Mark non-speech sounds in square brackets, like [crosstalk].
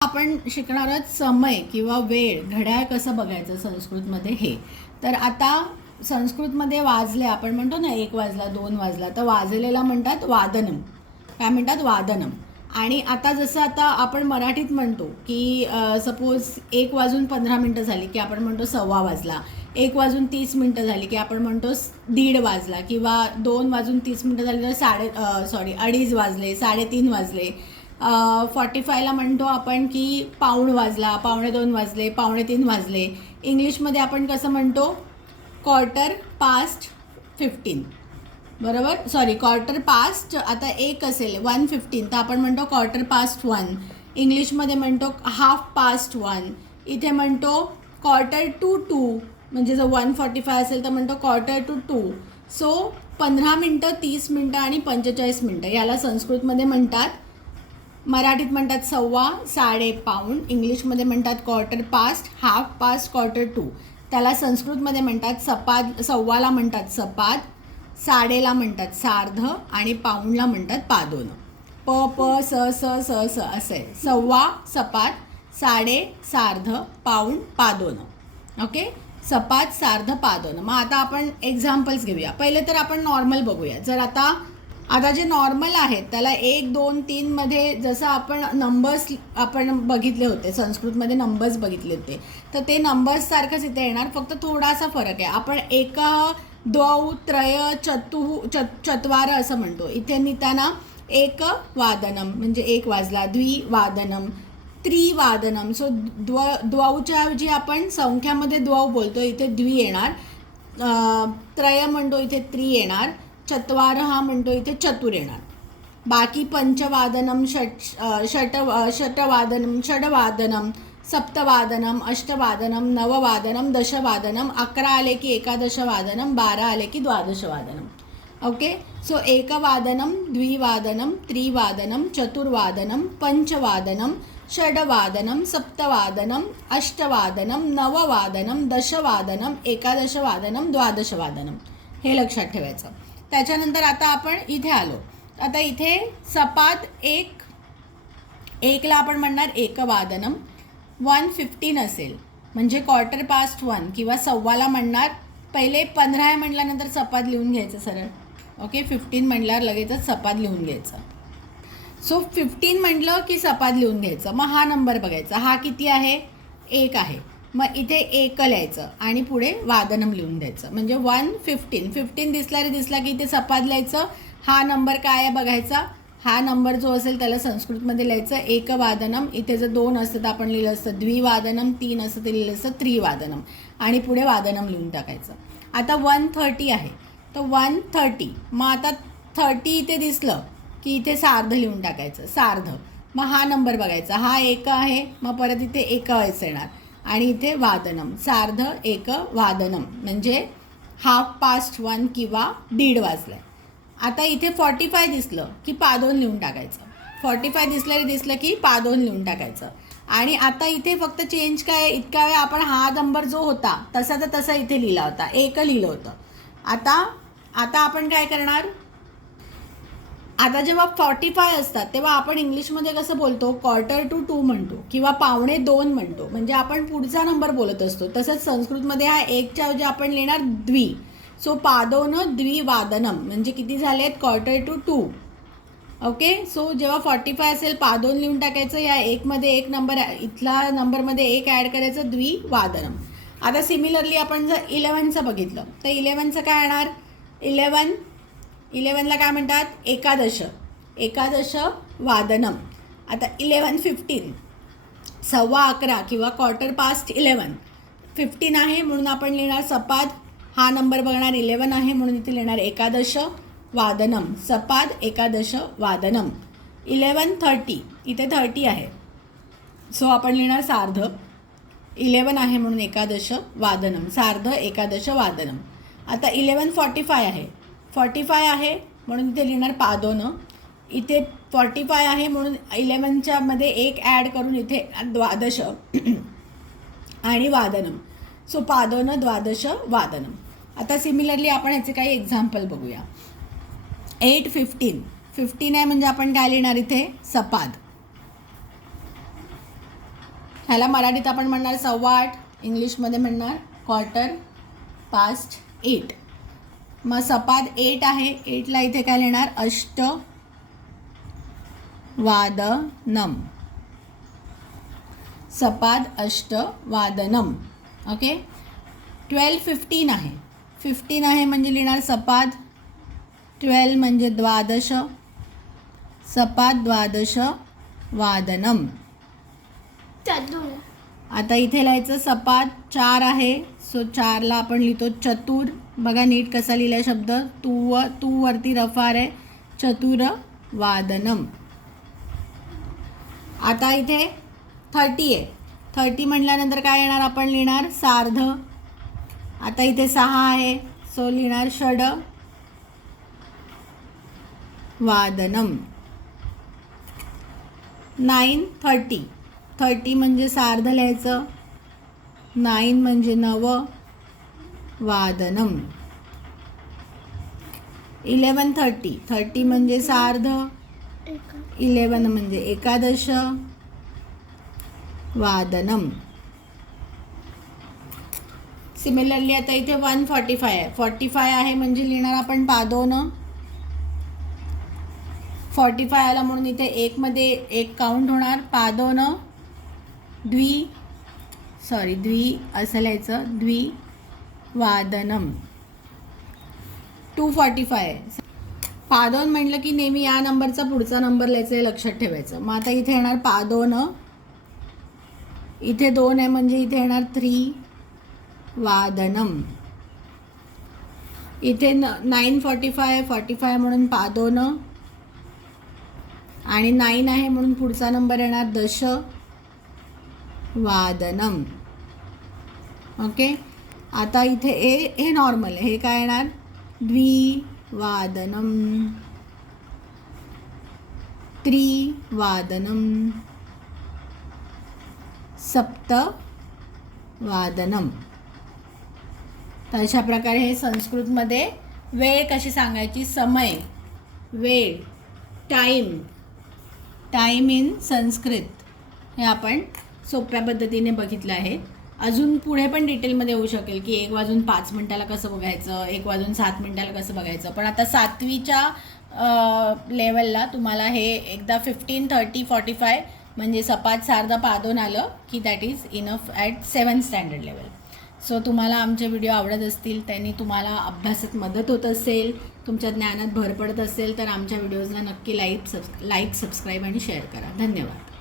आपण शिकणार आहोत समय किंवा वेळ घड्याळ कसं बघायचं संस्कृतमध्ये हे. तर आता संस्कृतमध्ये वाजले आपण म्हणतो ना एक वाजला दोन वाजला तर वाजलेला म्हणतात वादनम. काय म्हणतात? वादनम. आणि आता जसं आता आपण मराठीत म्हणतो की सपोज एक वाजून पंधरा मिनटं झाली की आपण म्हणतो सव्वा वाजला. एक वाजून तीस मिनटं झाली की आपण म्हणतो दीड वाजला किंवा दोन वाजून तीस मिनटं झाली तर साडे सॉरी अडीच वाजले साडेतीन वाजले. फॉर्टी फायला म्हणतो आपण की पाऊण वाजला पावणे दोन वाजले पावणे तीन वाजले. इंग्लिशमध्ये आपण कसं म्हणतो? क्वार्टर पास्ट फिफ्टीन बरोबर? सॉरी क्वार्टर पास्ट आता एक असेल वन फिफ्टीन तर आपण म्हणतो क्वार्टर पास्ट वन इंग्लिशमध्ये म्हणतो हाफ पास्ट वन इथे म्हणतो क्वार्टर टू टू म्हणजे जर वन फॉर्टी फाय असेल तर म्हणतो क्वार्टर टू टू सो पंधरा मिनटं तीस मिनटं आणि पंचेचाळीस मिनटं याला संस्कृतमध्ये म्हणतात मराठीत म्हणतात सव्वा साडे पाऊंड इंग्लिशमध्ये म्हणतात quarter past half past quarter to त्याला संस्कृतमध्ये म्हणतात सपाद सव्वाला म्हणतात सपाद साडेला म्हणतात सार्ध आणि पाऊंडला म्हणतात पादोन. प प स स स स असे. सव्वा सपाद साडे सार्ध पाऊंड पादोन. ओके? सपाद सार्ध पादोन. मग आता आपण एक्झाम्पल्स घेऊया. पहिले तर आपण नॉर्मल बघूया. जर आता आता जे नॉर्मल आहेत त्याला एक दोन तीनमध्ये जसं आपण नंबर्स आपण बघितले होते संस्कृतमध्ये नंबर्स बघितले होते तर ते नंबर्ससारखंच इथे येणार. फक्त थोडासा फरक आहे. आपण एक द्वौ त्रय चतु चत चत्वार असं म्हणतो. इथे निताना एक वादनम म्हणजे एक वाजला. द्विवादनम त्रिवादनम सो द्व द्वौच्या ऐवजी आपण संख्यामध्ये द्वौ बोलतो. इथे द्वि येणार. त्रय म्हणतो इथे त्रि येणार. चत्वार हा म्हणतो इथे चतुर येणार. बाकी पंचवादनम षट अ, षट षटवादनम षडवादनम सप्तवादनम अष्टवादनम नववादनम दशवादनम अकरा आले की एकादशवादनम बारा आले की द्वादशवादनम. Okay so एकवादनम द्विवादनम त्रिवादनम चतुर्वादनम पंचवादनम षडवादनम सप्तवादनम अष्टवादनम नववादनम दशवादनम एकादशवादनम द्वादशवादनम. हे लक्षात ठेवायचं. त्याच्यानंतर आता आपण इथे आलो. आता इथे सपाद एक एकला आपण म्हणणार एकवादनम. वन फिफ्टीन असेल. म्हणजे क्वार्टर पास्ट वन किंवा सव्वाला म्हणणार. पहिले पंधरा आहे म्हटल्यानंतर सपाद लिहून घ्यायचं सरळ. ओके फिफ्टीन म्हटल्यावर लगेचच सपाद लिहून घ्यायचं. सो फिफ्टीन म्हटलं की सपाद लिहून घ्यायचं. मग हा नंबर बघायचा. हा किती आहे? एक आहे. मग इथे एक लिहायचं आणि पुढे वादनम लिहून द्यायचं. म्हणजे वन फिफ्टीन फिफ्टीन दिसला रे दिसला की इथे सपाद लिहायचं. हा नंबर काय आहे बघायचा? हा नंबर जो असेल त्याला संस्कृतमध्ये लिहायचं एक वादनम इथे जर दोन असतं तर आपण लिहिलं असतं द्विवादनम तीन असतं ते लिहिलं असतं त्रिवादनम. आणि पुढे वादनम लिहून टाकायचं. आता वन थर्टी आहे. तर वन थर्टी मग आता थर्टी इथे दिसलं की इथे सार्ध लिहून टाकायचं. सार्ध. मग हा नंबर बघायचा. हा एक आहे. मग परत इथे एक व्हायचं येणार. आणि इथे वादनम सार्ध एक वादनम म्हणजे हाफ पास्ट वन किंवा दीड वाजलं. आता इथे फॉर्टी फाय दिसलं की पादोन लिहून टाकायचं. फॉर्टी फाय दिसलं दिसलं की पादोन लिहून टाकायचं. आणि आता इथे फक्त चेंज काय इतका वेळ आपण हा नंबर जो होता तसा तर तसा इथे लिहिला होता. एक लिहिलं होतं. आता आता आपण काय करणार? आता जेव्हा फॉर्टी फाय असतात तेव्हा आपण इंग्लिशमध्ये कसं बोलतो? क्वार्टर टू टू म्हणतो किंवा पावणे दोन म्हणतो. म्हणजे आपण पुढचा नंबर बोलत असतो. तसंच संस्कृतमध्ये हा एकच्या ऐवजी आपण लिहिणार द्वी. सो पादोन द्विवादनम. म्हणजे किती झाले आहेत quarter to two okay so जेव्हा फॉर्टी फाय असेल पादोन लिहून टाकायचं या एकमध्ये एक नंबर इथला नंबरमध्ये एक ॲड करायचं द्विवादनम. आता सिमिलरली आपण जर इलेवनचं बघितलं तर इलेवनचं काय येणार? इलेवन इलेवनला काय म्हणतात? एकादश. एकादश वादनम. आता इलेवन फिफ्टीन. सव्वा अकरा किंवा क्वार्टर पास्ट इलेवन फिफ्टीन आहे म्हणून आपण लिहिणार सपाद. हा नंबर बघणार इलेवन आहे म्हणून इथे लिहिणार एकादश वादनम. सपाद एकादश वादनम. Eleven thirty. इथे थर्टी आहे. सो आपण लिहिणार सार्ध. इलेवन आहे म्हणून एकादश वादनम. सार्ध एकादश वादनम. आता इलेवन फॉर्टी फाय आहे. फॉर्टी फाय आहे म्हणून इथे लिहिणार पादोनं. इथे फॉर्टी फाय आहे म्हणून इलेवनच्या मध्ये एक ॲड करून इथे द्वादश [clears throat] आणि वादनम. सो पादोन द्वादश वादनम. आता सिमिलरली आपण याचे काही एक्झाम्पल बघूया. एट फिफ्टीन फिफ्टीन आहे म्हणजे आपण काय लिहिणार इथे? सपाद. ह्याला मराठीत आपण म्हणणार सव्वा आठ इंग्लिशमध्ये म्हणणार क्वार्टर पास्ट एट मग सपाद एट आहे. एटला इथे काय लिहिणार? अष्ट वादनम. सपाद अष्ट वादनम. ओके ट्वेल्व फिफ्टीन आहे. फिफ्टीन आहे म्हणजे लिहिणार सपाद. ट्वेल्व म्हणजे द्वादश. सपाद द्वादश वादनम. चतुर. आता इथे लिहायचं सपाद चार आहे. सो चारला आपण लिहितो चतुर. बघा नीट कसा लिहिला शब्द. तू व तू वरती रफार आहे चतुर वादनम आता इथे थर्टी आहे. थर्टी म्हटल्यानंतर काय येणार आपण लिहिणार? सार्ध. आता इथे सहा आहे. सो लिहिणार षड. वादनम. नाईन थर्टी थर्टी म्हणजे सार्ध लिहायचं. नाईन म्हणजे नव. वादनम. Eleven thirty. थर्टी म्हणजे सार्ध. इलेवन म्हणजे एकादश. वादनम. सिमिलरली आता इथे वन फॉर्टी फाय आहे. फॉर्टी फाय आहे म्हणजे लिहिणार आपण पादोन. फॉर्टी फाय आला म्हणून इथे एकमध्ये एक काउंट होणार. पादोन. द्वि. सॉरी द्वि असं लिहायचं. द्वि. वादनम. टू फॉर्टी फाय पादोन म्हटलं की नेहमी या नंबरचा पुढचा नंबर लिहायचा हे लक्षात ठेवायचं. मग आता इथे येणार पादोन. इथे दोन आहे म्हणजे इथे येणार थ्री वादनम. इथे न nine forty five forty five म्हणून पादोन. आणि नाईन आहे म्हणून पुढचा नंबर येणार दश. वादनम. ओके? आता इथे ए हे नॉर्मल आहे. हे काय येणार? द्विवादनम. त्रिवादनम. सप्तवादनम. तर अशा प्रकारे हे संस्कृतमध्ये वेळ कशी सांगायची? समय वेळ टाईम टाईम इन संस्कृत. हे आपण सोप्या पद्धतीने बघितलं आहे. अजून पुढे पण डिटेलमध्ये येऊ शकेल की एक वाजून पाच मिनिटाला कसं बघायचं एक वाजून सात मिनिटाला कसं बघायचं. पण आता सातवीच्या लेवलला तुम्हाला हे एकदा फिफ्टीन थर्टी फॉर्टी फाय म्हणजे सपाट सारदा पादोन आलं की that is enough at seven standard level so तुम्हाला आमचे व्हिडिओ आवडत असतील त्यांनी तुम्हाला अभ्यासात मदत होत असेल तुमच्या ज्ञानात भर पडत असेल तर आमच्या व्हिडिओजला नक्की लाईक सबस् लाईक सबस्क्राईब आणि शेअर करा. धन्यवाद.